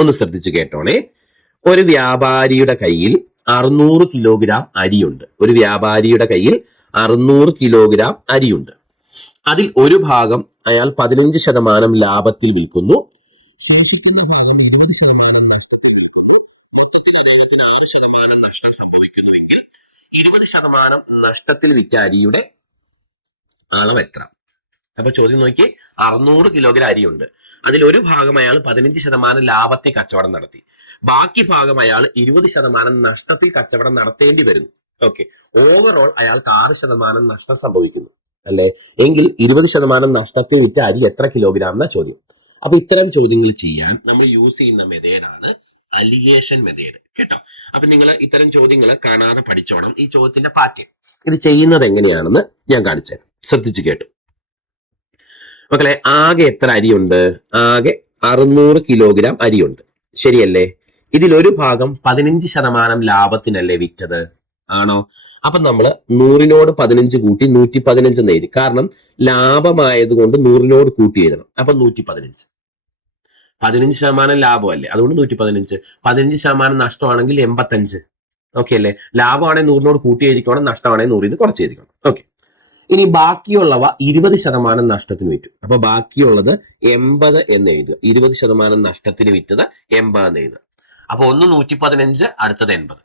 ഒന്ന് ശ്രദ്ധിച്ചു കേട്ടോണേ ഒരു വ്യാപാരിയുടെ കയ്യിൽ അറുന്നൂറ് കിലോഗ്രാം അരിയുണ്ട്. ഒരു വ്യാപാരിയുടെ കയ്യിൽ അറുന്നൂറ് കിലോഗ്രാം അരിയുണ്ട്. അതിൽ ഒരു ഭാഗം അയാൾ പതിനഞ്ച് ശതമാനം ലാഭത്തിൽ വിൽക്കുന്നു. ശേഷിക്കുന്ന ഭാഗം ഇരുപത് ശതമാനം നഷ്ടത്തിൽ വിൽക്കുന്നു. അദ്ദേഹത്തിന് ആറ് ശതമാനം നഷ്ടം സംഭവിക്കുന്നുവെങ്കിൽ ഇരുപത് ശതമാനം നഷ്ടത്തിൽ വിറ്റ അരിയുടെ അളവ് എത്ര അപ്പൊ ചോദ്യം നോക്കി അറുന്നൂറ് കിലോഗ്രാം അരിയുണ്ട്. അതിൽ ഒരു ഭാഗം അയാൾ പതിനഞ്ച് ശതമാനം ലാഭത്തിൽ കച്ചവടം നടത്തി. ബാക്കി ഭാഗം അയാൾ ഇരുപത് ശതമാനം നഷ്ടത്തിൽ കച്ചവടം നടത്തേണ്ടി വരുന്നു. ഓക്കെ ഓവറോൾ അയാൾക്ക് ആറ് ശതമാനം നഷ്ടം സംഭവിക്കുന്നു. അല്ലെ? എങ്കിൽ ഇരുപത് ശതമാനം നഷ്ടത്തിൽ വിറ്റ അരി എത്ര കിലോഗ്രാം എന്ന ചോദ്യം. അപ്പൊ ഇത്തരം ചോദ്യങ്ങൾ ചെയ്യാൻ നമ്മൾ യൂസ് ചെയ്യുന്ന മെതേഡാണ് അലിഗേഷൻ മെതേഡ് കേട്ടോ? അപ്പൊ നിങ്ങൾ ഇത്തരം ചോദ്യങ്ങൾ കാണാതെ പഠിച്ചോണം ഈ ചോദ്യത്തിന്റെ പാറ്റേൺ ഇത് ചെയ്യുന്നത് എങ്ങനെയാണെന്ന് ഞാൻ കാണിച്ചു ശ്രദ്ധിച്ചു കേട്ടു. മക്കളെ ആകെ എത്ര അരിയുണ്ട്? ആകെ അറുന്നൂറ് കിലോഗ്രാം അരിയുണ്ട്. ശരിയല്ലേ? ഇതിലൊരു ഭാഗം പതിനഞ്ച് ശതമാനം ലാഭത്തിനല്ലേ വിറ്റത്? ആണോ? അപ്പൊ നമ്മൾ നൂറിനോട് പതിനഞ്ച് കൂട്ടി നൂറ്റി പതിനഞ്ച് എന്ന് എഴുതി. കാരണം ലാഭമായത് കൊണ്ട് നൂറിനോട് കൂട്ടി എഴുതണം. അപ്പൊ നൂറ്റി പതിനഞ്ച് പതിനഞ്ച് ശതമാനം ലാഭമല്ലേ? അതുകൊണ്ട് നൂറ്റി പതിനഞ്ച് പതിനഞ്ച് ശതമാനം നഷ്ടമാണെങ്കിൽ എൺപത്തഞ്ച്. ഓക്കെ അല്ലേ? ലാഭമാണെങ്കിൽ നൂറിനോട് കൂട്ടി എഴുതിക്കണം നഷ്ടമാണെങ്കിൽ നൂറിൽ കുറച്ച് എഴുതിക്കണം. ഓക്കെ. ഇനി ബാക്കിയുള്ളവ ഇരുപത് ശതമാനം നഷ്ടത്തിന് വിറ്റു. അപ്പൊ ബാക്കിയുള്ളത് എൺപത് എന്ന് എഴുതുക. ഇരുപത് ശതമാനം നഷ്ടത്തിന് വിറ്റത് എൺപത് എന്ന് എഴുതുക. അപ്പൊ ഒന്ന് നൂറ്റി പതിനഞ്ച് അടുത്തത് എൺപത്.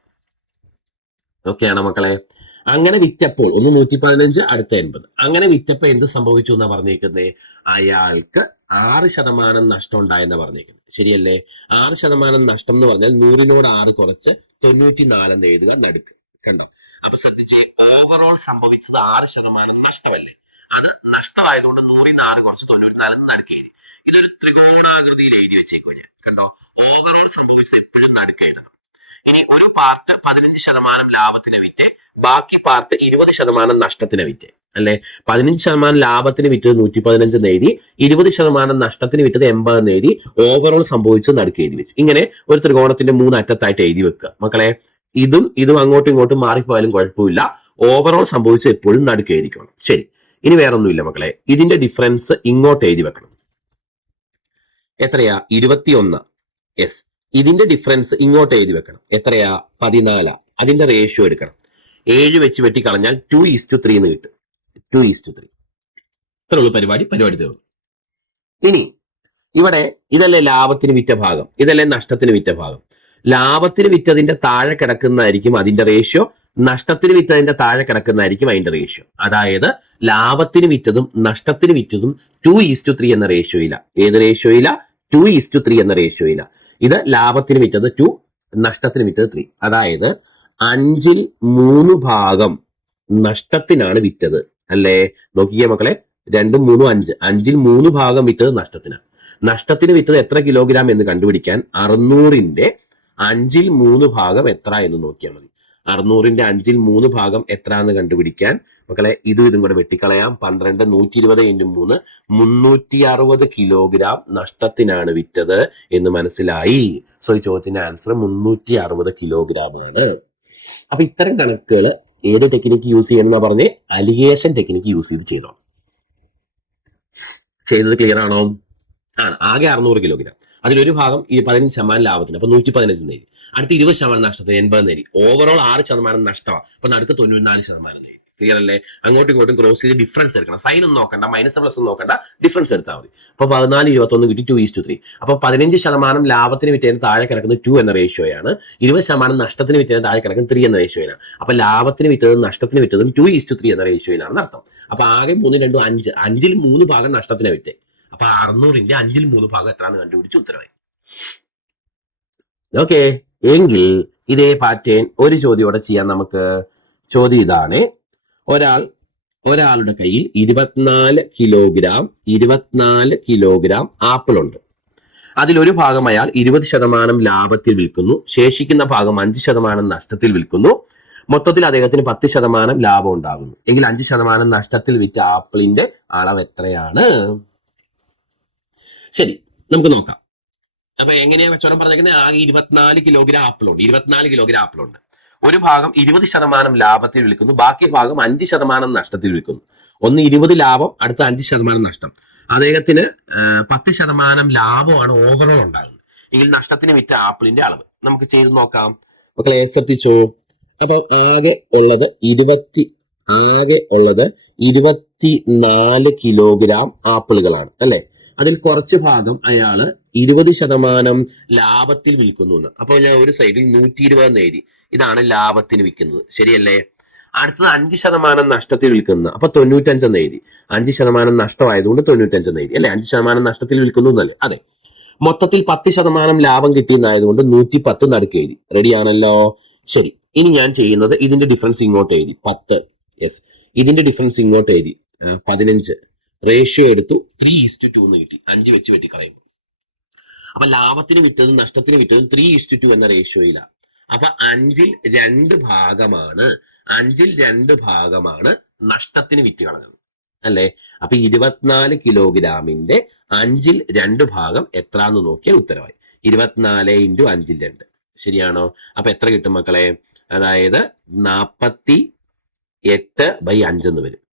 ഓക്കെയാണോ മക്കളെ? അങ്ങനെ വിറ്റപ്പോൾ ഒന്ന് നൂറ്റി പതിനഞ്ച് അടുത്ത എൺപത്. അങ്ങനെ വിറ്റപ്പോ എന്ത് സംഭവിച്ചു എന്നാ പറഞ്ഞേക്കുന്നേ? അയാൾക്ക് ആറ് ശതമാനം നഷ്ടം ഉണ്ടായെന്ന് പറഞ്ഞേക്കുന്നത് ശരിയല്ലേ? ആറ് ശതമാനം നഷ്ടം എന്ന് പറഞ്ഞാൽ നൂറിനോട് ആറ് കുറച്ച് തൊണ്ണൂറ്റി എന്ന് എഴുതുക നടുക്ക്. കണ്ടോ? അപ്പൊ ശ്രദ്ധിച്ച് ഓവറോൾ സംഭവിച്ചത് ആറ് ശതമാനം നഷ്ടമല്ലേ? അത് നഷ്ടമായതുകൊണ്ട് നൂറിൽ നിന്ന് ആറ് കുറച്ച് തൊണ്ണൂറ്റി നാല് നടുക്ക് ഇതൊരു ത്രികോണാകൃതിയിൽ എഴുതി വെച്ചേക്കും ഞാൻ കണ്ടോ? ഓവറോൾ സംഭവിച്ചത് എപ്പോഴും നടക്കേണ്ടത് ഇനി ഒരു പാർട്ട് പതിനഞ്ച് ശതമാനം ലാഭത്തിന് വിറ്റ് ബാക്കി പാർട്ട് ഇരുപത് ശതമാനം നഷ്ടത്തിന് വിറ്റ് അല്ലെ? പതിനഞ്ച് ശതമാനം ലാഭത്തിന് വിറ്റത് നൂറ്റി പതിനഞ്ച് നേടി ഇരുപത് ശതമാനം നഷ്ടത്തിന് വിറ്റത് എൺപത് നേടി ഓവറോൾ സംഭവിച്ചത് നടുക്ക് എഴുതി വെച്ചു. ഇങ്ങനെ ഒരു ത്രികോണത്തിന്റെ മൂന്ന് അറ്റത്തായിട്ട് എഴുതി വെക്കുക. മക്കളെ ഇതും ഇതും അങ്ങോട്ടും ഇങ്ങോട്ടും മാറിപ്പോയാലും കുഴപ്പമില്ല. ഓവറോൾ സംഭവിച്ച എപ്പോഴും നടുക്കായിരിക്കണം. ശരി. ഇനി വേറൊന്നുമില്ല മക്കളെ. ഇതിന്റെ ഡിഫറൻസ് ഇങ്ങോട്ട് എഴുതി വെക്കണം. എത്രയാ? ഇരുപത്തിയൊന്ന്. യെസ് ഇതിന്റെ ഡിഫറൻസ് ഇങ്ങോട്ട് എഴുതി വെക്കണം. എത്രയാ? പതിനാലാ. അതിന്റെ റേഷ്യോ എടുക്കണം. ഏഴ് വെച്ച് വെട്ടി കളഞ്ഞാൽ ടു ഈസ്റ്റ് ത്രീ എന്ന് കിട്ടും. ടു ഈസ്റ്റ് ത്രീ ഇത്ര ഉള്ളൂ പരിപാടി. പരിപാടി തീർന്നു. ഇനി ഇവിടെ ഇതല്ലേ ലാഭത്തിന് വിറ്റ ഭാഗം. ഇതല്ലേ നഷ്ടത്തിന് വിറ്റ ഭാഗം. ലാഭത്തിന് വിറ്റതിന്റെ താഴെ കിടക്കുന്നതായിരിക്കും അതിന്റെ റേഷ്യോ നഷ്ടത്തിന് വിറ്റതിന്റെ താഴെ കിടക്കുന്നതായിരിക്കും അതിന്റെ റേഷ്യോ അതായത് ലാഭത്തിന് വിറ്റതും നഷ്ടത്തിന് വിറ്റതും ടു ഈസ്റ്റ് ത്രീ എന്ന റേഷ്യോയില ഏത് റേഷ്യോയില ടു ഈസ്റ്റ് ത്രീ എന്ന റേഷ്യോയില ഇത് ലാഭത്തിന് വിറ്റത് ടു നഷ്ടത്തിന് വിറ്റത് ത്രീ അതായത് അഞ്ചിൽ മൂന്ന് ഭാഗം നഷ്ടത്തിനാണ് വിറ്റത്. അല്ലേ? നോക്കിയേ മക്കളെ. രണ്ടും മൂന്നും അഞ്ച്. അഞ്ചിൽ മൂന്ന് ഭാഗം വിറ്റത് നഷ്ടത്തിനാണ് നഷ്ടത്തിന് വിറ്റത് എത്ര കിലോഗ്രാം എന്ന് കണ്ടുപിടിക്കാൻ അറുന്നൂറിന്റെ അഞ്ചിൽ മൂന്ന് ഭാഗം എത്ര എന്ന് നോക്കിയാൽ മതി. അറുന്നൂറിന്റെ അഞ്ചിൽ മൂന്ന് ഭാഗം എത്ര എന്ന് കണ്ടുപിടിക്കാൻ മക്കളെ ഇത് ഇതും കൂടെ വെട്ടിക്കളയാം. പന്ത്രണ്ട് നൂറ്റി ഇരുപത് ഇന്റു മൂന്ന് മുന്നൂറ്റി അറുപത് കിലോഗ്രാം നഷ്ടത്തിനാണ് വിറ്റത് എന്ന് മനസ്സിലായി. സോ ഈ ചോദ്യത്തിന്റെ ആൻസർ മുന്നൂറ്റി അറുപത് കിലോഗ്രാം ആണ് അപ്പൊ ഇത്തരം കണക്കുകൾ ഏത് ടെക്നിക്ക് യൂസ് ചെയ്യണമെന്നാ പറഞ്ഞ്? അലിഗേഷൻ ടെക്നിക്ക് യൂസ് ചെയ്ത് ചെയ്തോ ചെയ്തത് ക്ലിയർ ആണോ? ആണ്. ആകെ അറുന്നൂറ് കിലോഗ്രാം. അതിലൊരു ഭാഗം ഈ പതിനഞ്ച് ശതമാനം ലാഭത്തിന് അപ്പൊ നൂറ്റി പതിനഞ്ച് നേരി അടുത്ത ഇരുപത് ശതമാനം നഷ്ടത്തിന് എൺപത് നേരി ഓവറോൾ ആറ് ശതമാനം നഷ്ടമാണ്. അപ്പൊ നടുക്ക് തൊണ്ണൂറ്റിനാല് ശതമാനം നേരി ക്ലിയർ അല്ലേ? അങ്ങോട്ടും ഇങ്ങോട്ടും ക്രോസ് ചെയ്ത് ഡിഫറൻസ് എടുക്കണം. സൈൻ ഒന്നും നോക്കണ്ട മൈനസ് പ്ലസ് ഒന്നും നോക്കണ്ട ഡിഫറൻസ് എടുത്താൽ മതി. അപ്പൊ പതിനാല് ഇരുപത്തൊന്ന് കിട്ടി ടു ഈസ് ടു ത്രീ അപ്പൊ പതിനഞ്ച് ശതമാനം ലാഭത്തിന് വിറ്റതിന് താഴെ കിടക്കുന്നത് ടു എന്ന റേഷ്യോയാണ് ഇരുപത് ശതമാനം നഷ്ടത്തിന് വിറ്റേന് താഴെ കിടക്കുന്നത് ത്രീ എന്ന റേഷ്യോയാണ് അപ്പൊ ലാഭത്തിന് വിറ്റതും നഷ്ടത്തിന് വിറ്റതും ടു ഈസ് ടു ത്രീ എന്ന റേഷ്യോയിലാണ് അർത്ഥം അപ്പൊ ആകെ മൂന്ന് രണ്ടും അഞ്ച്. അഞ്ചിൽ മൂന്ന് ഭാഗം നഷ്ടത്തിന് വിറ്റേ. അപ്പൊ അറുന്നൂറിന്റെ അഞ്ചിൽ മൂന്ന് ഭാഗം എത്രയാണെന്ന് കണ്ടുപിടിച്ച് ഉത്തരവായി. ഓക്കെ എങ്കിൽ ഇതേ പാറ്റേൺ ഒരു ചോദ്യോടെ ചെയ്യാൻ നമുക്ക് ചോദ്യം ഇതാണ്. ഒരാൾ ഒരാളുടെ കയ്യിൽ ഇരുപത്തിനാല് കിലോഗ്രാം ഇരുപത്തിനാല് കിലോഗ്രാം ആപ്പിൾ ഉണ്ട്. അതിലൊരു ഭാഗം അയാൾ ഇരുപത് ശതമാനം ലാഭത്തിൽ വിൽക്കുന്നു ശേഷിക്കുന്ന ഭാഗം അഞ്ച് ശതമാനം നഷ്ടത്തിൽ വിൽക്കുന്നു. മൊത്തത്തിൽ അദ്ദേഹത്തിന് പത്ത് ശതമാനം ലാഭം ഉണ്ടാകുന്നു. എങ്കിൽ അഞ്ച് ശതമാനം നഷ്ടത്തിൽ വിറ്റ ആപ്പിളിന്റെ അളവ് എത്രയാണ്? ശരി നമുക്ക് നോക്കാം. അപ്പൊ എങ്ങനെയാ കച്ചവടം പറഞ്ഞേക്കുന്നത് ആകെ ഇരുപത്തിനാല് കിലോഗ്രാം ആപ്പിളുണ്ട് ഇരുപത്തിനാല് കിലോഗ്രാം ആപ്പിളുണ്ട് ഒരു ഭാഗം ഇരുപത് ശതമാനം ലാഭത്തിൽ വിൽക്കുന്നു ബാക്കി ഭാഗം അഞ്ച് ശതമാനം നഷ്ടത്തിൽ വിൽക്കുന്നു. ഒന്ന് ഇരുപത് ലാഭം അടുത്ത അഞ്ച് ശതമാനം നഷ്ടം. അദ്ദേഹത്തിന് പത്ത് ശതമാനം ലാഭമാണ് ഓവറോൾ ഉണ്ടാകുന്നത്. എങ്കിൽ നഷ്ടത്തിന് വിറ്റ ആപ്പിളിന്റെ അളവ്. നമുക്ക് ചെയ്ത് നോക്കാം. മക്കളെ ശ്രദ്ധിച്ചോ? അപ്പൊ ആകെ ഉള്ളത് ഇരുപത്തി ആകെ ഉള്ളത് ഇരുപത്തി നാല് കിലോഗ്രാം ആപ്പിളുകളാണ് അല്ലെ? അതിൽ കുറച്ച് ഭാഗം അയാൾ ഇരുപത് ശതമാനം ലാഭത്തിൽ വിൽക്കുന്നു എന്ന്. അപ്പോൾ ഞാൻ ഒരു സൈഡിൽ നൂറ്റി ഇരുപത് എഴുതി. ഇതാണ് ലാഭത്തിന് വിൽക്കുന്നത്. ശരിയല്ലേ? അടുത്തത് അഞ്ച് ശതമാനം നഷ്ടത്തിൽ വിൽക്കുന്ന. അപ്പൊ തൊണ്ണൂറ്റഞ്ചെന്ന് എഴുതി. അഞ്ച് ശതമാനം നഷ്ടമായതുകൊണ്ട് തൊണ്ണൂറ്റഞ്ചെന്ന് എഴുതി. അല്ലെ? അഞ്ച് ശതമാനം നഷ്ടത്തിൽ വിൽക്കുന്നു എന്നല്ലേ? അതെ. മൊത്തത്തിൽ പത്ത് ശതമാനം ലാഭം കിട്ടിയെന്നായതുകൊണ്ട് നൂറ്റി പത്ത് നടുക്ക് എഴുതി. റെഡിയാണല്ലോ ശരി. ഇനി ഞാൻ ചെയ്യുന്നത് ഇതിന്റെ ഡിഫറൻസ് ഇങ്ങോട്ട് എഴുതി. പത്ത്. യെസ് ഇതിന്റെ ഡിഫറൻസ് ഇങ്ങോട്ട് എഴുതി. പതിനഞ്ച്. റേഷ്യോ എടുത്തു ത്രീ ഈസ്റ്റ് ടു എന്ന് കിട്ടി. അഞ്ച് വെച്ച് വെട്ടി കളയുമ്പോൾ. അപ്പൊ ലാഭത്തിന് വിറ്റതും നഷ്ടത്തിന് വിറ്റതും ത്രീ ഈസ്റ്റ് ടു എന്ന റേഷ്യോയിലാണ് അപ്പൊ അഞ്ചിൽ രണ്ട് ഭാഗമാണ്. അഞ്ചിൽ രണ്ട് ഭാഗമാണ് നഷ്ടത്തിന് വിറ്റ് കളഞ്ഞത്. അല്ലേ? അപ്പൊ ഇരുപത്തിനാല് കിലോഗ്രാമിന്റെ അഞ്ചിൽ രണ്ട് ഭാഗം എത്രാന്ന് നോക്കിയാൽ ഉത്തരവായി ഇരുപത്തിനാല് ഇന്റു അഞ്ചിൽ രണ്ട്. ശരിയാണോ? അപ്പൊ എത്ര കിട്ടും മക്കളെ? അതായത് നാപ്പത്തി എട്ട് ബൈ അഞ്ചെന്ന് വരും.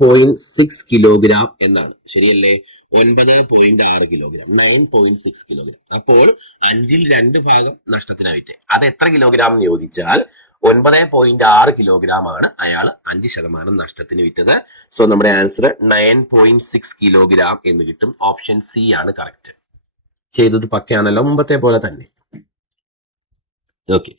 പോയിന്റ് സിക്സ് കിലോഗ്രാം എന്നാണ്. ശരിയല്ലേ? ഒൻപത് പോയിന്റ് ആറ് kilogram nine point six kilogram അപ്പോൾ അഞ്ചിൽ രണ്ട് ഭാഗം നഷ്ടത്തിനായിട്ട്. അത് എത്ര കിലോഗ്രാം എന്ന് ചോദിച്ചാൽ ഒൻപത് പോയിന്റ് ആറ് കിലോഗ്രാം ആണ് അയാൾ അഞ്ച് ശതമാനം നഷ്ടത്തിന് വിറ്റത്. സോ നമ്മുടെ answer nine point six kilogram എന്ന് കിട്ടും. ഓപ്ഷൻ സി ആണ് കറക്റ്റ് ചെയ്തത് പക്കയാണല്ലോ. മുമ്പത്തെ പോലെ തന്നെ. ഓക്കെ